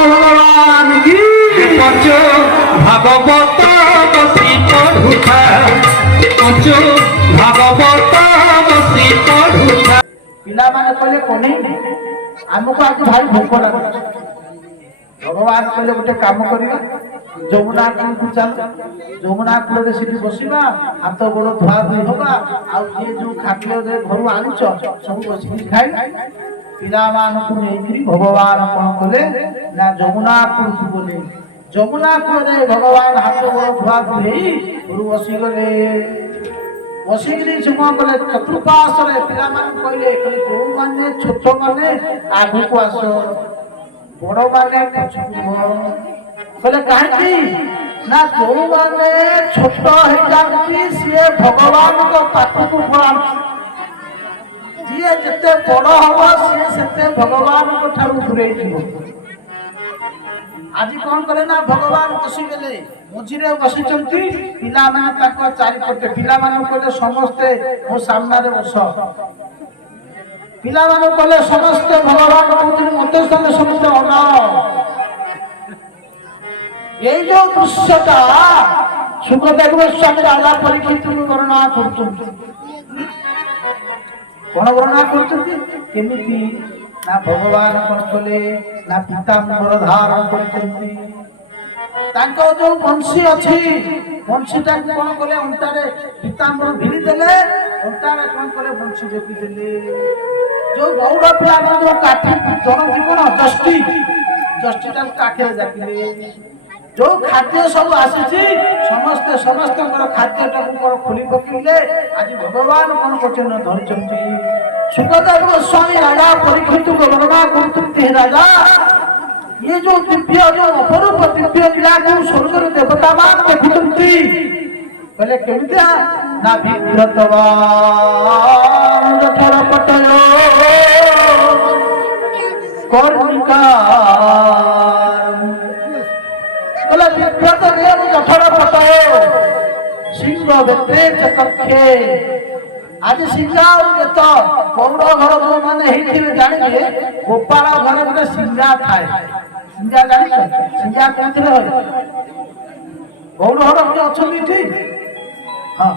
भगवान की पंचो भागवत बसी पढ़ुथा पंचो भागवत बसी पढ़ुथा पिला माने कहले कोने हमको आज भारी भोक लागे भगवान कहले गोटे काम करिया যমুনা কূলକୁ ଚାଲ ଯମୁନା କୂଳରେ ସେଠି ବସିବା ହାତ ଗୋଡ଼ ଧୁଆ ଧୁଇ ହବା ଆଉ ଯିଏ ଯୋଉ ଖାଦ୍ୟ ଘରୁ ଆଣିଛ ସବୁ ବସିକି ଖାଇବା ପିଲାମାନଙ୍କୁ ନେଇକିରି ଭଗବାନ କଣ କଲେ ନା ଯମୁନା କୂଳକୁ ଗଲେ ଯମୁନା କୂଳରେ ଭଗବାନ ହାତ ଗୋଡ଼ ଧୁଆ ଧୁଇ ହେଇ ଘରୁ ବସିଗଲେ ବସିକିରି ସେ କଣ କଲେ ଚତୁଃପାର୍ଶ୍ୱରେ ପିଲାମାନଙ୍କୁ କହିଲେ ଯୋଉମାନେ ଛୋଟ ମାନେ ଆଗକୁ ଆସ ବଡ଼ମାନେ ପଛକୁ बोले कहीं ना जो माने छोट हो जाती सी भगवान को पाखक फल जी जिते बड़ हम सी से भगवान को ठार दूरे आज कौन कले ना भगवान बसीगले मझे बसी पिला चारिपटे पिला कहले समस्ते मो सामने बस पिला कहले समस्ते भगवान कहते मत समस्ते अना ये जो दृश्यटा सुखदेव गोस्वामी राजा परीक्षित वर्णना करते कौन वर्णना करते ना भगवान कौन कले ना पीताम्बर धारण करते जो बंशी अच्छी बंशीटा कौन कले अंटारे पीताम्बर भिड़ी देले अंटारे कौन कले बंशी जोगी देले जो गौड़ पिला जो काठी जन जीवन जष्टी काठे जाकिले जो खाद्य सब आसी समस्ते समस्त खाद्य खोली पकड़े आज भगवान कौन कर सुखदेव गोस्वामी राजा परीक्षित को वर्णना करते राजा ये जो दिव्य जो अपरूप दिव्य लीला को स्वर्ग देवता मान देखुंती बोले केमितिया ना विभ्रतवान जठर पटयो कर्णिका विभ्रत जठर पटयो सिंह बेटे चकक्षे आज सिंगा गौड़ घर जो मैंने जाने गोपाल घर गोटे सिंगा थाए सिंगा जान सिंगा कौन गौड़ घर किए अच्छी हाँ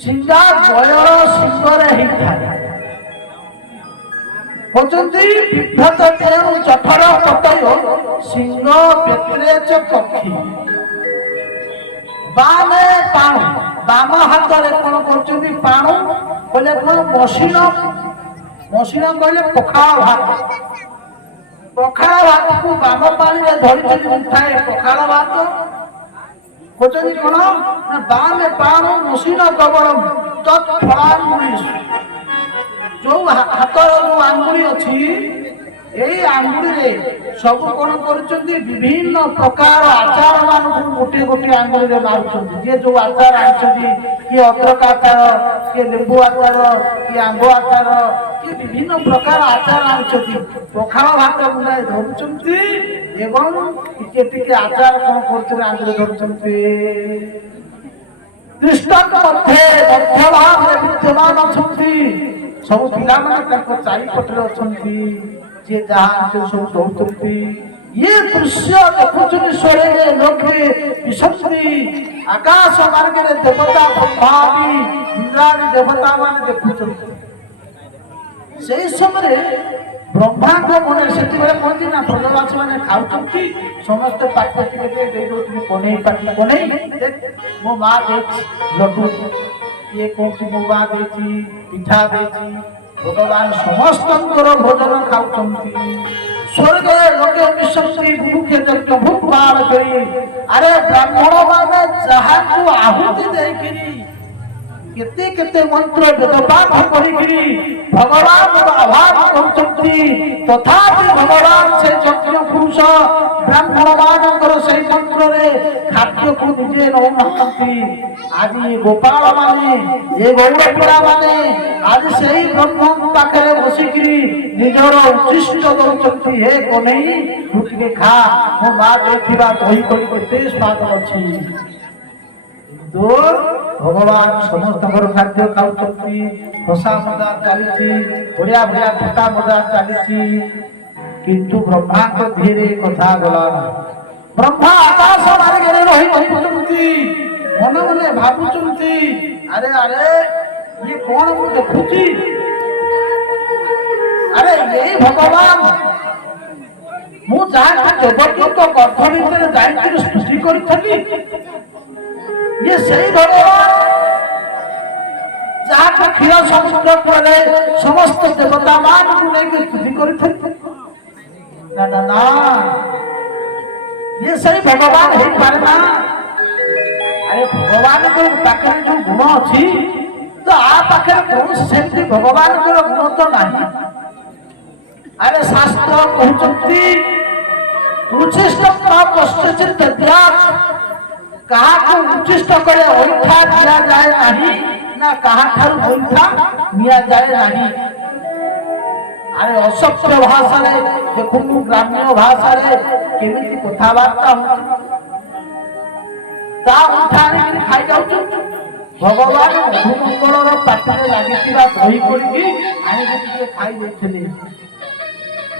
सिंगा गयल सिंगरे थाए विभ्रत जठर पटयो सिंह बेटे चकक्षी बामे पाणु बाम हाथ में कौन कर पाणु बोले कौन मशीन मशीन कहले पखाल भात को बाम पानी में धरी उठाए पखाल भात खोजती कौन ना बामे पाणु मशीन कबरम तत्फलांगुली जो हाथ जो आंगुली अच्छी यही आंगुली रे सब कौन कर विभिन्न प्रकार आचार मान गोटे गोटे आंगुली रे मारुଛନ୍ତି जे जो आचार आछछि कि अदरक आचार कि लेंबू आचार कि आंब आचार कि विभिन्न प्रकार आचार आछछि पखाल भात मुंडाए धरुଛନ୍ତି एवं टिके टिके आचार कौन करते आंगुली धरुଛନ୍ତି दृष्टांत मध्य भाग रे विद्यमान अछନ୍ତି सब पिला माने चारिपटे अछନ୍ତି जे जहां सब दौड़ती ये दृश्य देखुछन स्वर्गे लोके विशक्ति आकाश मार्ग रे देवता ब्रह्मादि इंद्रादि देवता माने देखुछन सेही समय ब्रह्मा को मने सेति बेले पहुंची ना ब्रजवासी माने खाउछंती समस्त पाठ के दे दो तुम कोने पाठी कोने मो मां देछि लड्डू ये कोठी मो मां देछि पिठा देछि भगवान समस्त भोजन खाऊंती स्वर्ग लोके विशक्ति मुख्य जग भूख बाण करी अरे ब्राह्मण माने जहाँ को आहुति देकिरी केते केते मंत्र वेद पाठ करिकिरी भगवान आभार करछंती तथापि भगवान से यज्ञ पुरुष ब्राह्मण मानकर से मंत्र रे खाद्य को निजे नौनहंती आज ये गोपाल माने ये गौड़ पुरा माने आज सही ब्रह्म पाखरे बसिकिरी निजर उच्छिष्ट दउछंती हे कोनै फुटके खा मो मां देथिबा दही कोली केते स्वाद अछि तो भगवान समस्त खाद्य खाऊँ हसा मजा चली बढ़िया बढ़िया खटा मजा चली কিন্তু ব্রহ্মাଙ୍କ ଧୀରେ କଥା ଗଲା ନା। ବ୍ରହ୍ମା ଆକାଶ ମାର୍ଗରେ ରହି ଭାବୁଛନ୍ତି, ମନେ ମନେ ଭାବୁଛନ୍ତି, ଆରେ ଆରେ ଇଏ କଣ ମୁଁ ଦେଖୁଛି? ଆରେ ଏଇ ଭଗବାନ, ମୁଁ ଯାହାକୁ ଦେବକୀଙ୍କ ଗର୍ଭ ଭିତରେ ଯାଇକି ସୃଷ୍ଟି କରିଥିଲି, ଇଏ ସେଇ ଭଗବାନ ଯାହାକୁ କ୍ଷୀର ସମୁଦ୍ର କୂଳରେ ସମସ୍ତ ଦେବତା ମାନଙ୍କୁ ନେଇକି ସ୍ତୁତି କରିଥିଲି। ନା ନା ନା, ଇଏ ସେଇ ଭଗବାନ ହେଇପାରେ ନା। ଆରେ ଭଗବାନଙ୍କ ପାଖରେ ଯୋଉ ଗୁଣ ଅଛି, ତ ଆ ପାଖରେ କୌଣସି ସେମିତି ଭଗବାନଙ୍କର ଗୁଣ ତ ନାହିଁ। ଆରେ ଶାସ୍ତ୍ର କହୁଛନ୍ତି, ଉଚ୍ଛିଷ୍ଟ କଶ୍ଚିତ୍ ଦଦ୍ୟାତ୍, କାହାକୁ ଉଚ୍ଛିଷ୍ଟ କଲେ ଅଇଁଠା ଦିଆଯାଏ ନାହିଁ, ନା କାହାଠାରୁ ଅଇଁଠା ନିଆଯାଏ ନାହିଁ। ଆରେ ଅସଭ୍ୟ ଭାଷାରେ ଦେଖନ୍ତୁ, ଗ୍ରାମ୍ୟ ଭାଷାରେ କେମିତି କଥାବାର୍ତ୍ତା ହଉଛି, ତା ଅଇଁଠା ଆଣିକି ଖାଇଯାଉଛନ୍ତି। ଭଗବାନ ମଧୁମଙ୍ଗଳର ପାଟିରେ ଲାଗିଥିବା ଦହି କରିକି ଆଣିକି ଟିକେ ଖାଇ ଦେଇଥିଲେ।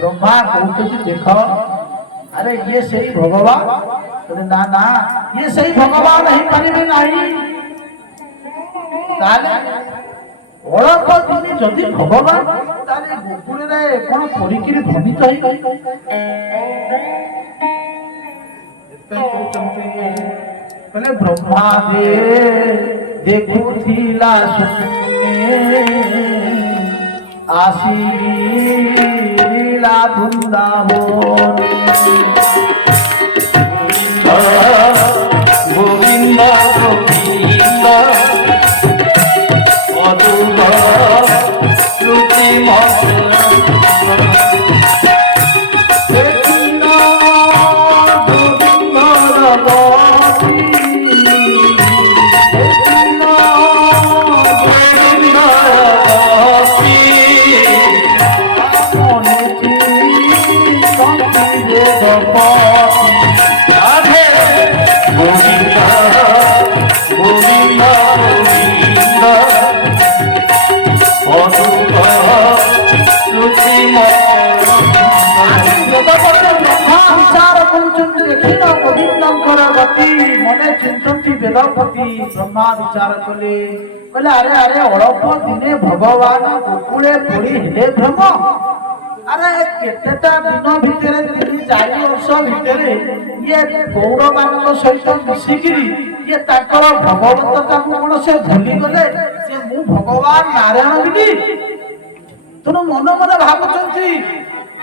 ବ୍ରହ୍ମା କହୁଛନ୍ତି, ଦେଖ, ଆରେ ଇଏ ସେଇ ଭଗବାନ? ନା ନା, ଇଏ ସେଇ ଭଗବାନ ହେଇପାରିବେ ନାହିଁ। ତାହେଲେ ଅଳପ ଦିନେ ଯଦି ଭଗବାନ, ତାହେଲେ ଗୋକୁଳରେ କଣ ପଡିକିରି ଭ୍ରମିତ ହେଇଗଲେ? କହିଲେ ବ୍ରହ୍ମା ଦେଖୁଥିଲା ସ୍ୱପ୍ନେ, ଆସିଲା ବୃନ୍ଦାବନ। গোবিন্দ গোবিন্দ অদূর শ্রুতি ମନେ ଚିନ୍ତନ୍ତି ବେଦପତି। ବ୍ରହ୍ମା ବିଚାର କଲେ, କହିଲେ ଆରେ ଆରେ ଅଳପ ଦିନେ ଭଗବାନ ଗୋକୁଳେ ପଡି ହେ ଭ୍ରମ। ଆରେ କେତେଟା ଦିନ ଭିତରେ, 3-4 ବର୍ଷ ଭିତରେ ଇଏ ଗୌର ମାନଙ୍କ ସହିତ ମିଶିକିରି ଇଏ ତାଙ୍କର ଭଗବତତାକୁ କଣ ସେ ଭୁଲିଗଲେ ଯେ ମୁଁ ଭଗବାନ ନାରାୟଣ ବୋଲି? ତେଣୁ ମନେ ମନେ ଭାବୁଛନ୍ତି,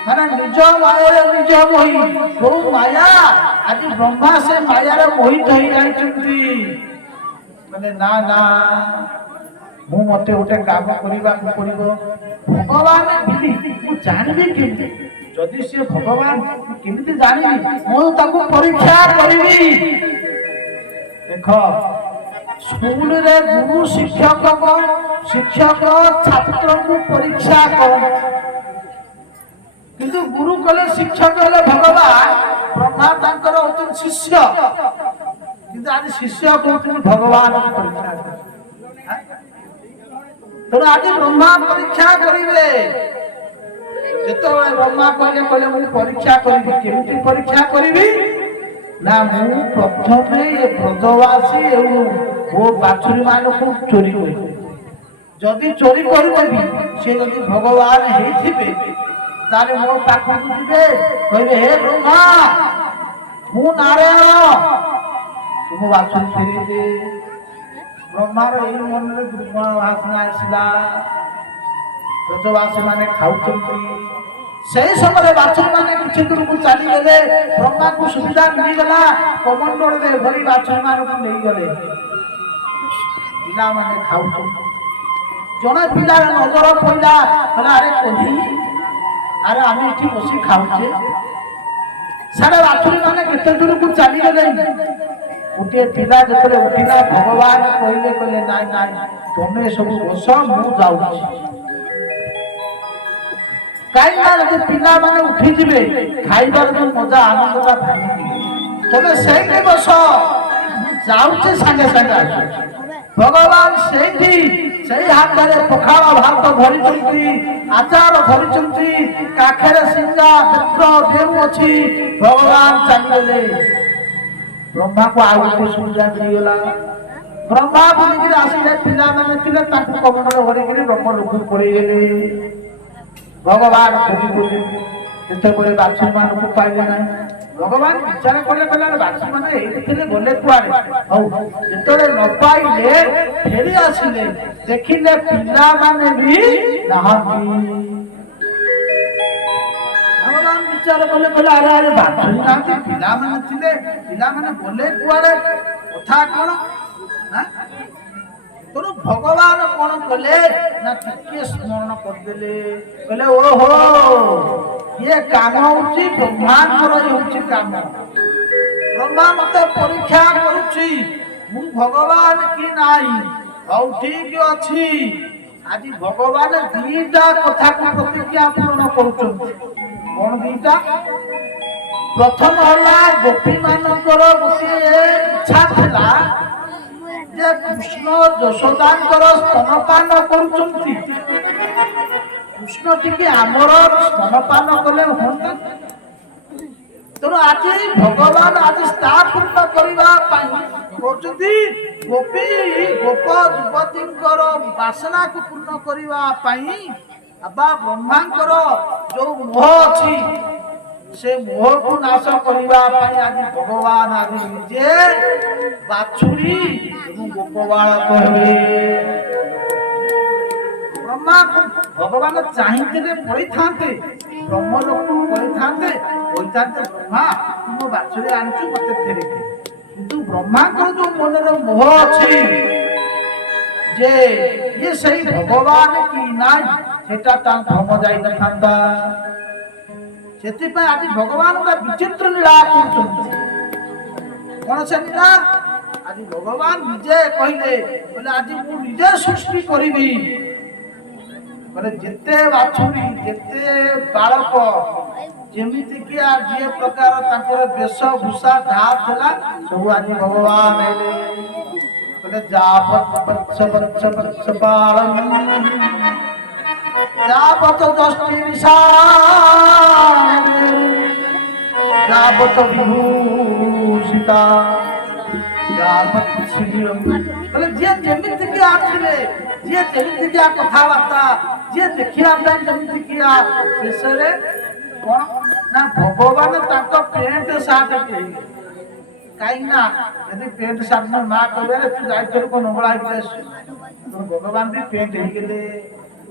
ମାନେ ନିଜ ମାୟାରେ ନିଜ ମୋହି। କୋଉ ମାୟା? ଆଜି ବ୍ରହ୍ମା ସେ ମାୟାରେ ମୋହିତ ହେଇଯାଇଛନ୍ତି। ମାନେ ନା ନା, ମୁଁ ମତେ ଗୋଟେ କାମ କରିବାକୁ ପଡିବ। ଭଗବାନ ବୋଲି ମୁଁ ଜାଣିବି କେମିତି? ଯଦି ସିଏ ଭଗବାନ କେମିତି ଜାଣିବି? ମୁଁ ତାକୁ ପରୀକ୍ଷା କରିବି। ଦେଖ, ସ୍କୁଲରେ ଗୁରୁ ଶିକ୍ଷକ ଛାତ୍ରକୁ ପରୀକ୍ଷା କରନ୍ତି, କିନ୍ତୁ ଗୁରୁ କଲେ ଶିକ୍ଷକ ହେଲେ ଭଗବାନ। ବ୍ରହ୍ମା ତାଙ୍କର ହଉଛନ୍ତି ଶିଷ୍ୟ, କିନ୍ତୁ ଆଜି ଶିଷ୍ୟ କହୁଛନ୍ତି ଭଗବାନ ପରୀକ୍ଷା। ତେଣୁ ଆଜି ବ୍ରହ୍ମା ପରୀକ୍ଷା କରିବେ। ଯେତେବେଳେ ବ୍ରହ୍ମା କହିଲେ ମୁଁ ପରୀକ୍ଷା କରିବି, କେମିତି ପରୀକ୍ଷା କରିବି? ନା ମୁଁ ପ୍ରଥମେ ଏ ବ୍ରଜବାସୀ ଏବଂ ମୋ ବାଛୁରୀ ମାନଙ୍କୁ ଚୋରି କରିବି। ଯଦି ଚୋରି କରିଦେବି, ସେ ଯଦି ଭଗବାନ ହେଇଥିବେ, ତାହେଲେ ମୋ ପାଖକୁ ଯିବେ, କହିବେ ହେ ବ୍ରହ୍ମା, ମୁଁ ନାରାୟଣ, ତୁମ ବାଛୁରୀ ଫେରେଇ ଦେ। ବ୍ରହ୍ମାର ଏଇ ମନରେ ଦୁର୍ଗୁଣ ବାସନା ଆସିଲା। ବ୍ରଜବାସୀ ମାନେ ଖାଉଛନ୍ତି, ସେଇ ସମୟରେ ବାଛୁରୀ ମାନେ କିଛି ଦୂରକୁ ଚାଲିଗଲେ। ବ୍ରହ୍ମାକୁ ସୁବିଧା ମିଳିଗଲା, କମଣ୍ଡଳରେ ଭରି ବାଛୁରୀ ମାନଙ୍କୁ ନେଇଗଲେ। ପିଲାମାନେ ଖାଉଛନ୍ତି, ଜଣେ ପିଲାର ନଜର ପଡ଼ିଲା, କହିଲା ଆରେ କୋଢି, ଆରେ ଆମେ ଏଠି ବସି ଖାଉଛେ। ସାରା ବାଛୁରୀ ମାନେ କେତେ ଦୂରକୁ ଚାଲିଗଲେ। ଗୋଟିଏ ପିଲା ଯେତେବେଳେ ଉଠିଲା, ଭଗବାନ କହିଲେ ନାଇଁ ନାଇଁ, ତମେ ସବୁ ବସ, ମୁଁ ଯାଉଛି। କାହିଁକି ନା ଯଦି ପିଲାମାନେ ଉଠିଯିବେ, ଖାଇବାର ଯୋଉ ମଜା ଆନନ୍ଦଟା ଭାଙ୍ଗିଯିବ। ତମେ ସେଇଠି ବସ, ଯାଉଛି, ସାଙ୍ଗେ ସାଙ୍ଗେ ଆସୁଛି। ଭଗବାନ ସେଇଠି ସେଇ ହାତରେ ପଖାଳ ଭାତ ଧରିଛନ୍ତି, ଆଚାର ଧରିଛନ୍ତି, କାଖରେ ସିଙ୍ଗା ବେତ୍ର ଦେଉ ଅଛି। ଭଗବାନ ଚାଲିଗଲେ। ବ୍ରହ୍ମାକୁ ଆଉ ଗୋଟେ ସୁବିଧା ମିଳିଗଲା। ବ୍ରହ୍ମା ବୁଲିକିରି ଆସିଲେ, ପିଲାମାନେ ଥିଲେ ତାଙ୍କୁ କବରରେ ଘୋଡ଼ିକିରି ବ୍ରହ୍ମ ଲୋକକୁ ପଳେଇଗଲେ। ଭଗବାନ ଖୋଜି ଖୋଜି ଯେତେବେଳେ ବାଛୁରୀ ମାନଙ୍କୁ ପାଇଲେ ନାହିଁ, ଭଗବାନ ବିଚାର କଲେ, କହିଲେ ବାଛୁରୀ ମାନେ ଏଇଠି ଥିଲେ ଗଲେ କୁଆଡେ? ହଉ, ଯେତେବେଳେ ନ ପାଇଲେ ଫେରି ଆସିଲେ, ଦେଖିଲେ ପିଲାମାନେ ବି ନାହାନ୍ତି। ଭଗବାନ ବିଚାର କଲେ, କହିଲେ ଆରେ ଆରେ ବାଛୁରୀ ନାହାନ୍ତି, ପିଲାମାନେ ଥିଲେ, ପିଲାମାନେ ଗଲେ କୁଆଡେ? କଥା କଣ? ତେଣୁ ଭଗବାନ କଣ କଲେ ନା ଟିକେ ସ୍ମରଣ କରିଦେଲେ, କହିଲେ ଓହୋ ଇଏ କାମ ହଉଛି ବ୍ରହ୍ମାଙ୍କର, ହଉଛି କାମ। ବ୍ରହ୍ମା ମତେ ପରୀକ୍ଷା କରୁଛି, ମୁଁ ଭଗବାନ କି ନାହିଁ। ହଉ ଠିକ ଅଛି, ଆଜି ଭଗବାନ ଦିଟା କଥାକୁ ପ୍ରତିଜ୍ଞା ପୂରଣ କରୁଛନ୍ତି। କଣ ଦିଟା? ପ୍ରଥମ ହେଲା ଗୋପୀ ମାନଙ୍କର ଗୋଟିଏ ଇଚ୍ଛା ଥିଲା ଯେ କୃଷ୍ଣ ଯଶୋଦାଙ୍କର ସ୍ତନପାନ କରୁଛନ୍ତି, କୃଷ୍ଣ ଟିକେ ଆମର ସ୍ତନପାନ କଲେ ହୁଅନ୍ତା। ତେଣୁ ଆଜି ଭଗବାନ ଆଜି ସ୍ଥାପନ କରିବା ପାଇଁ କହୁଛନ୍ତି, ଗୋପୀ ଗୋପ ଯୁବତୀଙ୍କର ବାସନାକୁ ପୂର୍ଣ୍ଣ କରିବା ପାଇଁ ବା ବ୍ରହ୍ମାଙ୍କର ଯୋଉ ମୋହ ଅଛି ସେ ମୋହକୁ ନାଶ କରିବା ପାଇଁ ଆଜି ଭଗବାନ ଆଜି ନିଜେ ବାଛୁରୀ ଏବଂ ଗୋପ ବାଳକ ହେଲେ। ବ୍ରହ୍ମାକୁ ଭଗବାନ ଚାହିଁଥିଲେ ପଳେଇଥାନ୍ତେ, ବ୍ରହ୍ମଲୋକକୁ ପଳେଇଥାନ୍ତେ, କହିଥାନ୍ତେ ବ୍ରହ୍ମା ତୁ ମୋ ବାଛୁରୀ ଆଣିଛୁ ମତେ ଫେରିଦେ। କିନ୍ତୁ ବ୍ରହ୍ମାଙ୍କର ଯୋଉ ମନରେ ମୋହ ଅଛି ଯେ ଇଏ ସେଇ ଭଗବାନ କି ନାହିଁ, ସେଟା ତାଙ୍କ ଭ୍ରମ ଯାଇନଥାନ୍ତା। ସେଥିପାଇଁ ଆଜି ଭଗବାନ ଗୋଟେ ବିଚିତ୍ର ଲୀଳା କରୁଛନ୍ତି। କଣ ସେ ଲୀଳା? ଆଜି ଭଗବାନ ନିଜେ କହିଲେ, ଆଜି ମୁଁ ନିଜେ ସୃଷ୍ଟି କରିବି। ଯେତେ ବାଛୁରୀ, ଯେତେ ବାଳକ, ଯେମିତିକି ଯିଏ ପ୍ରକାର ତାଙ୍କର ବେଶ ଭୂଷା ଯାହା ଥିଲା ସବୁ ଆଜି ଭଗବାନ ହେଲେ। ଯାବତ ଦୃଷ୍ଟି ଯାବତ ବିଭୂଷିତା ଯିଏ ଯେମିତିକି ଆସିଲେ, ଯିଏ ଯେମିତିକି କଥାବାର୍ତ୍ତା, ଯିଏ ଦେଖିବା ପାଇଁ ଯେମିତିକି ଶେଷରେ କଣ ନା ଭଗବାନ ତାଙ୍କ ପ୍ୟାଣ୍ଟ ସାର୍ଟ ହେଇଗଲେ। କାହିଁକି ନା ଯଦି ପ୍ୟାଣ୍ଟ ସାର୍ଟ ନା କହିବେ ତୁ ଯାଇଥିଲୁ କଣ ନଙ୍ଗଳା ହେଇକି, ଭଗବାନ ବି ପ୍ୟାଣ୍ଟ ହେଇଗଲେ।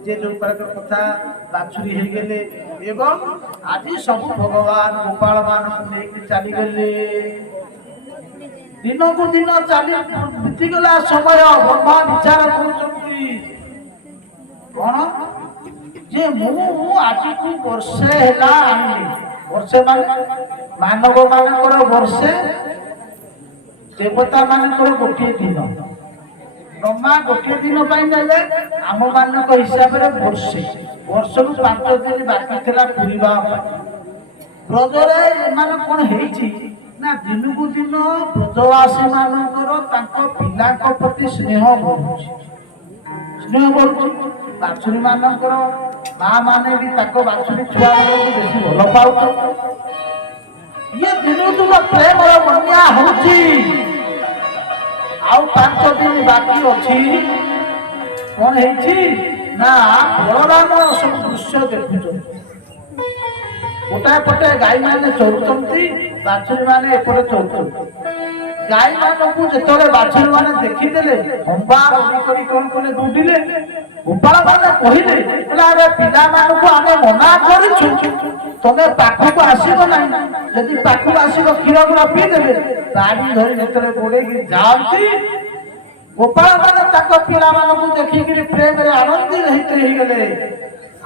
ଯେ ଯୋଉ ପ୍ରକାର କଥା ବାଛୁରୀ ହେଇଗଲେ ଏବଂ ଆଜି ସବୁ ଭଗବାନ ଗୋପାଳ ମାନଙ୍କୁ ନେଇକି ଚାଲିଗଲେ। ଦିନକୁ ଦିନ ଚାଲି ବିତିଗଲା ସମୟ। ବ୍ରହ୍ମା ବିଚାର କରୁଛନ୍ତି କଣ ଯେ ମୁଁ ଆଜିକୁ ବର୍ଷେ ହେଲା ଆଣିଲି। ବର୍ଷେ ମାନେ ମାନବ ମାନଙ୍କର ବର୍ଷେ, ଦେବତା ମାନଙ୍କର ଗୋଟିଏ ଦିନ। ବ୍ରହ୍ମା ଗୋଟିଏ ଦିନ ପାଇଁ ନେଲେ, ଆମ ମାନଙ୍କ ହିସାବରେ ବର୍ଷେ। ବର୍ଷରୁ 5 ଦିନ ବାକି ଥିଲା ପୁରିବା ପାଇଁ। ବ୍ରଜରେ ଏମାନେ କଣ ହେଇଛି ନା ଦିନକୁ ଦିନ ବ୍ରଜବାସୀ ମାନଙ୍କର ତାଙ୍କ ପିଲାଙ୍କ ପ୍ରତି ସ୍ନେହ ବଢୁଛି। ସ୍ନେହ ବଢୁଛି। ବାଛୁରୀ ମାନଙ୍କର ମା ମାନେ ବି ତାଙ୍କ ବାଛୁରୀ ଛୁଆ ମାନଙ୍କୁ ବେଶୀ ଭଲ ପାଉଛନ୍ତି। ଇଏ ଦିନକୁ ଦିନ ପ୍ରେମର ବନ୍ୟା ହଉଛି। ଆଉ 5 ଦିନ ବାକି ଅଛି। କଣ ହେଇଛି ନା ବଳରାମ ସବୁ ଦୃଶ୍ୟ ଦେଖୁଛନ୍ତି। ଗୋଟାଏ ପଟେ ଗାଈ ମାନେ ଚରୁଛନ୍ତି, ବାଛୁରୀ ମାନେ ଏପଟେ ଚରୁଛନ୍ତି। ଗାଈ ମାନଙ୍କୁ ଯେତେବେଳେ ବାଛୁରୀ ମାନେ ଦେଖିଦେଲେ, ହମ୍ବା କରି କଣ କଲେ ଦୌଡ଼ିଲେ। ଗୋପାଳ ମାନେ କହିଲେ, ଆରେ ପିଲାମାନଙ୍କୁ ଆମେ ମନା କରିଛୁ, ତମେ ପାଖକୁ ଆସିବ ନାହିଁ। ଯଦି ପାଖକୁ ଆସିବ କ୍ଷୀର ଗୁଡା ପିଇଦେବେ। ବାଡ଼ି ଧରି ଯେତେବେଳେ ଗୋଡେଇକି ଯାଆନ୍ତି, ଗୋପାଳ ମାନେ ତାଙ୍କ ପିଲାମାନଙ୍କୁ ଦେଖିକିରି ପ୍ରେମରେ ଆନନ୍ଦିତ ହେଇଗଲେ।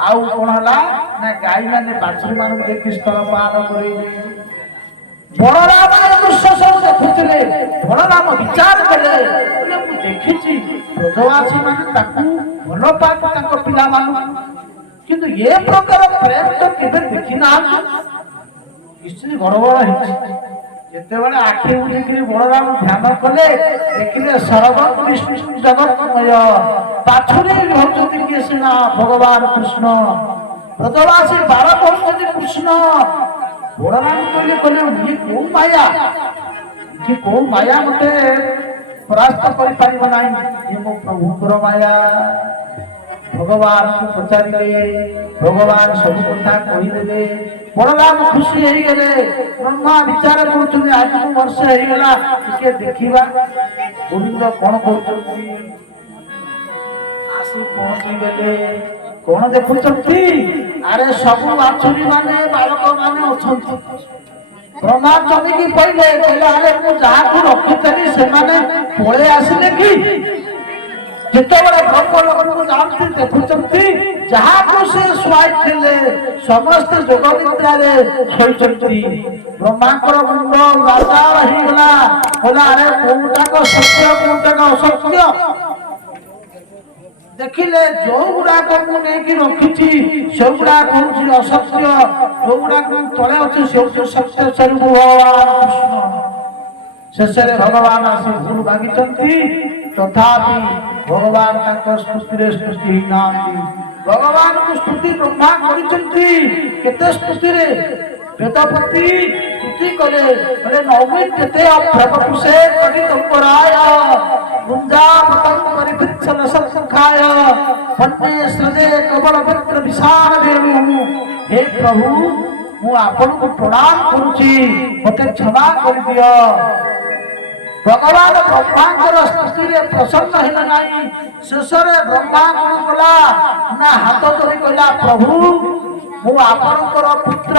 ଆଉ କଣ ହେଲା ନା ଗାଈ ମାନେ ବାଛୁରୀ ମାନଙ୍କୁ ଦେଖି ସ୍ତନପାନ କରେଇଲେ। ବଳରାମ ଏ ଦୃଶ୍ୟ ସବୁ ଦେଖୁଥିଲେ। ବଳରାମ ବିଚାର କଲେ, ମୁଁ ଦେଖିଛି ବ୍ରଜବାସୀ ମାନେ ତାକୁ ଭଲ ପାଆନ୍ତି ତାଙ୍କ ପିଲାମାନଙ୍କୁ, କିନ୍ତୁ ଏ ପ୍ରକାର ପ୍ରେମ ତ କେବେ ଦେଖି ନାହାନ୍ତି। କିଛି ଗଡ଼ବଡ଼ ହେଇଛି। ଯେତେବେଳେ ଆଖି ଉଠିକିରି ବଳରାମ ଧ୍ୟାନ କଲେ, ଦେଖିଲେ ସରବଂ ବିଷ୍ଣୁ ଜଗନ୍ମୟ ବାଛୁରୀ ହଉଛନ୍ତି କିଏ ସିନା ଭଗବାନ କୃଷ୍ଣ, ବ୍ରଜବାସୀ ବାଳକ ହଉଛନ୍ତି କୃଷ୍ଣ। ବଳରାମ କହିଲେ ଇଏ କୋଉ ମାୟା, କି କୋଉ ମାୟା ମତେ ପରାସ୍ତ କରିପାରିବ ନାହିଁ, ଇଏ ମୋ ପ୍ରଭୁଙ୍କର ମାୟା। ଭଗବାନଙ୍କୁ ପଚାରିଲେ, ଭଗବାନ ସବୁ କଥା କହିଦେଲେ। ବଳରାମ ଖୁସି ହେଇଗଲେ। ବ୍ରହ୍ମା ବିଚାର କରୁଛନ୍ତି ଆଜି ବର୍ଷ ହେଇଗଲା, ଟିକେ ଦେଖିବା ଗୋବିନ୍ଦ କଣ କରୁଛନ୍ତି। ଆସି ପହଞ୍ଚିଗଲେ। କଣ ଦେଖୁଛନ୍ତି? ଆରେ ସବୁ ବାଛୁରୀ ମାନେ ବାଳକ ମାନେ ଅଛନ୍ତି। ବ୍ରହ୍ମା ଚମକି ପଇଲେ, କହିଲେ ଆରେ ମୁଁ ଯାହାକୁ ରଖିଥିଲି ସେମାନେ ପଳେଇ ଆସିଲେ କି? ଯେତେବେଳେ ବ୍ରହ୍ମଲୋକକୁ ଯାଆନ୍ତି ଦେଖୁଛନ୍ତି ଯାହାକୁ ସେ ଶୁଆଇଥିଲେ ସମସ୍ତେ ଯୋଗ ନିଦ୍ରାରେ ଶୋଇଛନ୍ତି। ବ୍ରହ୍ମାଙ୍କର ମୁଣ୍ଡ ବାଜାର ହେଇଗଲା। କହିଲା ଆରେ କୋଉଟାକ ସତ୍ୟ କୋଉଟାକ ଅସତ୍ୟ। ଦେଖିଲେ ଯୋଉ ଗୁଡାକ ମୁଁ ନେଇକି ରଖିଛି ସେଗୁଡାକ ହଉଛି ଅସତ୍ୟ, ଯୋଉଗୁଡାକ ତଳେ ଅଛି ସେ ହଉଛି ସତ୍ୟ ସ୍ୱରୂପ ଭଗବାନ କୃଷ୍ଣ। ଶେଷରେ ଭଗବାନ ଆସି ଭୁଲ ମାଗିଛନ୍ତି, ତଥାପି ଭଗବାନ ତାଙ୍କ ସ୍ତୁତିରେ ସ୍ତୁତି ହେଇନାହାନ୍ତି। ଭଗବାନଙ୍କୁ ସ୍ତୁତି ବ୍ରହ୍ମା କରିଛନ୍ତି। କେତେ ସ୍ତୁତିରେ ବେଦପତି ସ୍ତୁତି କଲେ, ନୌମିତ୍ୟତେ ଅଭ୍ରବପୁଷେ କଟିତମ୍ବରାୟ ବୃନ୍ଦାବତଂ ପରିପୃଚ୍ଛନ ସତ୍ସଙ୍ଖାୟ ବନ୍ଦେ ଶ୍ରଜେ କବଳ ପତ୍ର ବିଶାଳ ବେଣୁ। ହେ ପ୍ରଭୁ, ମୁଁ ଆପଣଙ୍କୁ ପ୍ରଣାମ କରୁଛି, ମତେ କ୍ଷମା କରିଦିଅ। ଭଗବାନ ବ୍ରହ୍ମାଙ୍କର ସ୍ତୁତିରେ ପ୍ରସନ୍ନ ହେଲେ ନାହିଁ। ଶେଷରେ ବ୍ରହ୍ମା କଣ କଲା ନା ହାତ ଧରି କହିଲା, ପ୍ରଭୁ ମୁଁ ଆପଣଙ୍କର ପୁତ୍ର।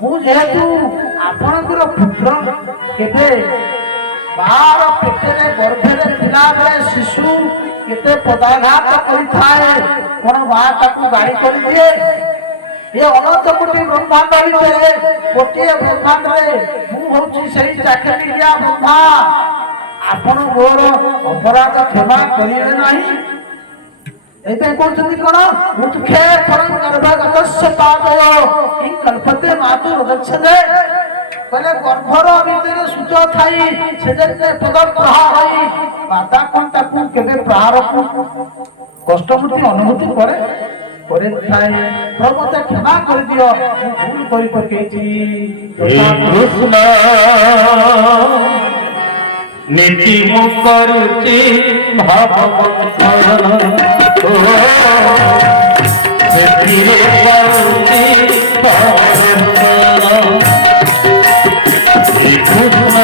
ମୁଁ ଯେହେତୁ ଆପଣଙ୍କର ପୁତ୍ର, କେବେ ମାର ପେଟରେ ଗର୍ଭରେ ଥିଲାବେଳେ ଶିଶୁ କେତେ ପଦାଘାତ କରିଥାଏ, କଣ ମା ତାକୁ ଗାଳି କରିଦିଏ? ଏ ଅନନ୍ତ କୋଟି ବ୍ରହ୍ମାଣ୍ଡ ଭିତରେ ଗୋଟିଏ ବ୍ରହ୍ମାଣ୍ଡରେ ମୁଁ ହଉଛି ସେଇ ଚାକିରିଆ ବ୍ରହ୍ମା। ଆପଣ ମୋର ଅପରାଧ କ୍ଷମା କରିବେ ନାହିଁ। ଏବେ କହୁଛନ୍ତି କଣ, ଉତ୍କ୍ଷେ ପରଂ ଗର୍ଭଗତସ୍ୟ ପାଦୟ କିଂ କଳ୍ପତେ ମାତୁ ରଦଚ୍ଛଦେ। କହିଲେ ଗର୍ଭର ଭିତରେ ସୂଚ ଥାଇ ସେ ଯେତେ ପଦ ପ୍ରହାର ହୋଇ ମାତା କଣ ତାକୁ କେବେ ପ୍ରହାର କଷ୍ଟମୃତି ଅନୁଭୂତି କରେ କରିଥାଏ। ପ୍ରଭୁ ମତେ କ୍ଷମା କରିଦିଅ, ମୁଁ ଭୁଲ କରି ପକେଇଛି। କୃଷ୍ଣ ନୀତି ମୁଁ କରୁଛି ଭାଗବତ ସେଥିରେ କରୁଛି କୃଷ୍ଣ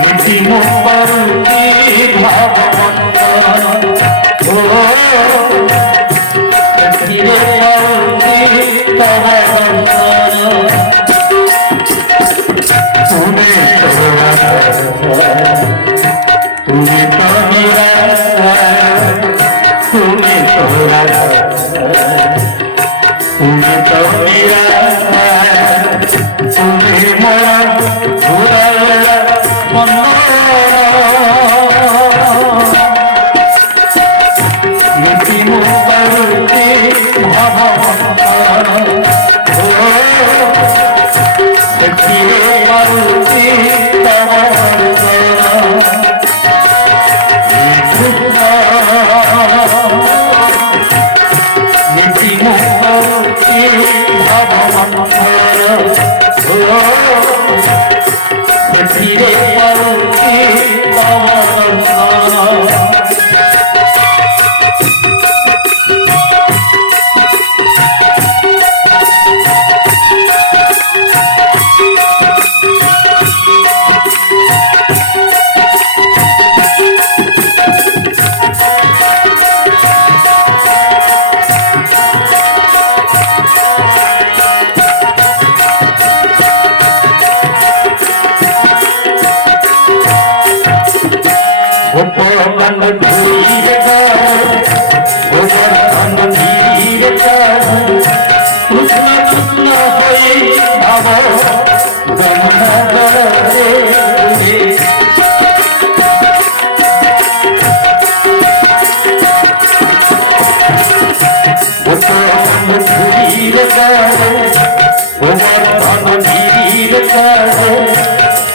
ନୀତି ମୁଁ କରୁଛି ଭାଗବତ ସେଥିରେ କରୁଛି তুমি তো তুমি তো তুমি মোর নীতি মুখী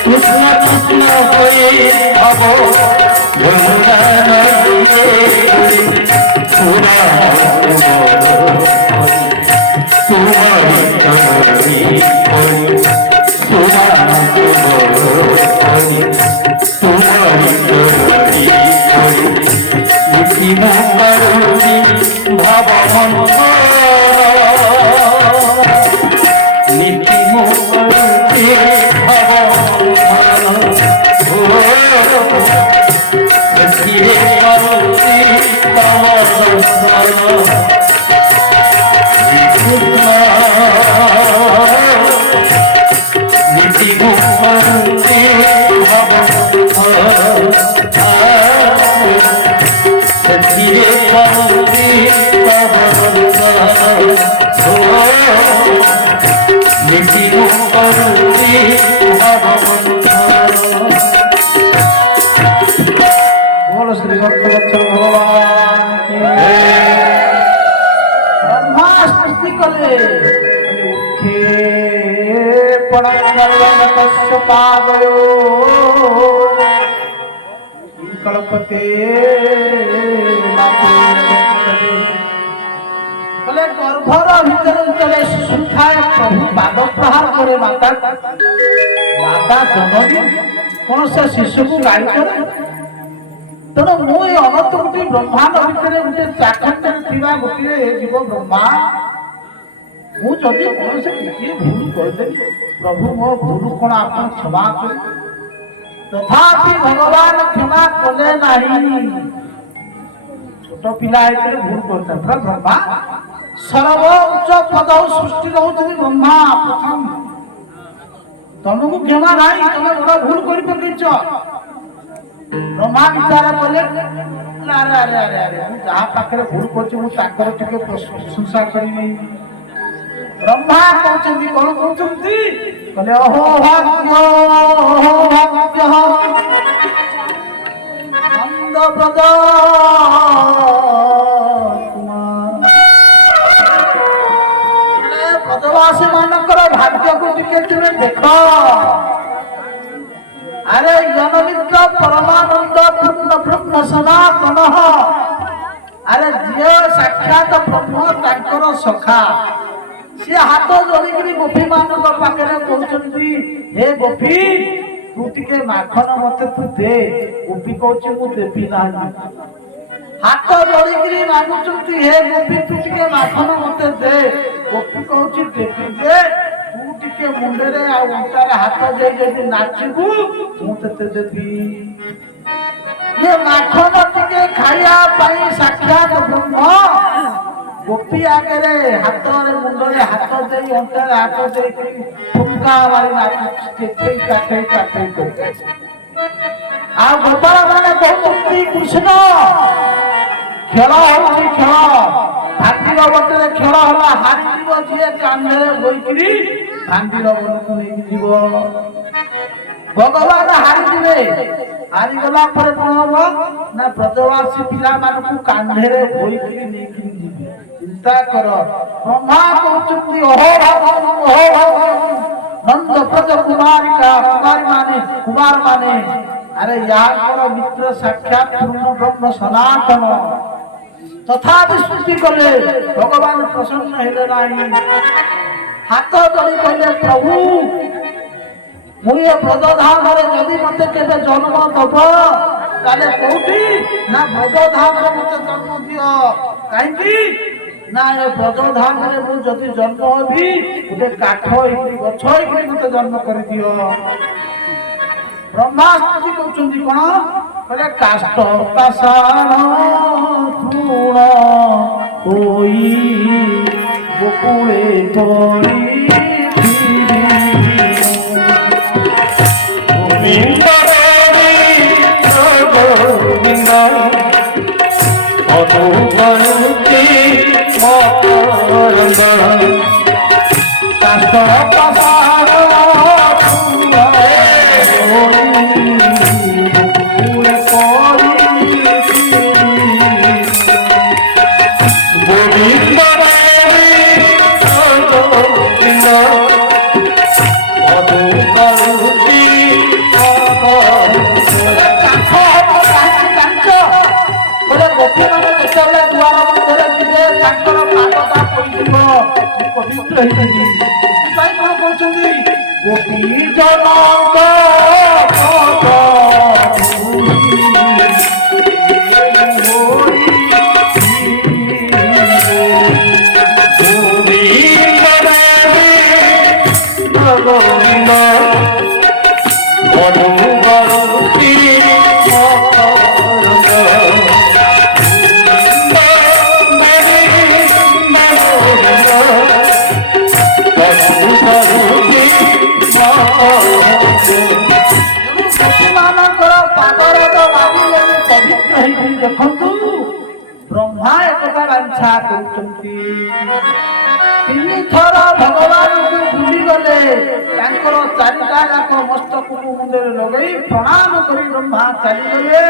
কৃষ্ণ কৃষ্ণ হয়ে তোমারি চরণে পড়ি তোমারি চরণে পড়ি লিখিব করুণি ভবমন্থ লিখিব করুণি ভবমন্থ লিখিব করুণি ভবমন্থ নীতি মুখে ধীরে নীতি মুখে बोलो श्री भक्तवत्सल भगवान की ब्रह्मा सृष्टि करे उठे पड़ंगलवतस्य पावयो कल्पते बोले गर्भर भीतर चले शिशु थाए प्रभु पाद प्रहार करे माता माता जननी कौन से शिशु को गाड़ी करे तेणु मु अनंत कोटि ब्रह्मांड भितर गोटे चाखंड थिबा गोटे जीव ब्रह्मा मुझे कौन से भूल करदेवी प्रभु मो भूल कौन आप क्षमा कर तथापि भगवान क्षमा कले नहीं छोट पिला भूल करता ब्रह्मा सर्वोच्च पद सृष्टि रोचती ब्रह्मा प्रथम तुमको क्षमा नहीं तुम बड़ा भूल कर पकेच ब्रह्मा विचार कले अरे अरे अरे अरे जहाँ पाखे भूल कर प्रशंसा करी ब्रह्मा कहते कौन कहते कहले अहो भाग्य नंद ब्रज ब्रजवासी मानकर भाग्य को टिके तुम देख अरे जनमित्र परमानंद पूर्ण ब्रह्म सनातन अरे जे साक्षात ब्रह्म तांकर सखा सी हाथ जोड़ी गोपी मान पाखे कहते हे गोपी तू टिके माखन मत तू दे गोपी कहूँ मु देवी ना हाथ जोड़ी मांगुंट हे गोपी तू टिके माखन मत दे गोपी कहूँ देवी दे तू टिके मुंडे अंटार हाथ दे नाचबू मुझे देवी ये माखन टिके खाया साक्षात ब्रह्म गोपी आगे हाथ मुंडे हाथ दे अंटार हाथ दे फुंका मारी नाचुटे काटे काटे आ गोपाल मैंने कहते कृष्ण खेल होती खेल हाथीर बटरे खेल है हाथी जी कांधे बोईकि हाथीर बटक नहीं जीव भगवान हारीजे हारीगला कौन हम ना ब्रजवासी पिला मानू कांधे बोईकि नहीं चिंता कर ब्रह्मा कहते अहो नंद ब्रज कुमारिका कुमार माने अरे यार मित्र साक्षात पूर्ण ब्रह्म सनातन तथापि स्तुति कले भगवान प्रसन्न हेले नहीं हाथ जोड़ी कहले प्रभु मुझे ब्रजधाम जदि मत के जन्म दब ताले कौटी ना ब्रजधाम मत जन्म दियो कहीं ना ये ब्रजधाम जदि जन्म भी गोटे काठ गछ मत जन्म कर दियो ब्रह्मा स्तुति कहते कौन कहले काष्ठ पाषाण तृण होई गोकुले पड़ी गोपी मान द्वार ହେଇଯିବି ସେଥିପାଇଁ କଣ କହୁଛନ୍ତି ଗୋପୀ ଜନକ ପଦ ଧୂଳି ମାନଙ୍କର ପାଦରଜ ଲାଗିଲେ ପବିତ୍ର ହେଇକି ଦେଖନ୍ତୁ ବ୍ରହ୍ମା ଏକଥା ବାଞ୍ଛା କରୁଛନ୍ତି ତିନି ଥର ଭଗବାନଙ୍କୁ ଭୁଲିଗଲେ ତାଙ୍କର ଚାରିଟା ଯାକ ମସ୍ତକକୁ ମୁଣ୍ଡରେ ଲଗେଇ ପ୍ରଣାମ କରି ବ୍ରହ୍ମା ଚାଲିଗଲେ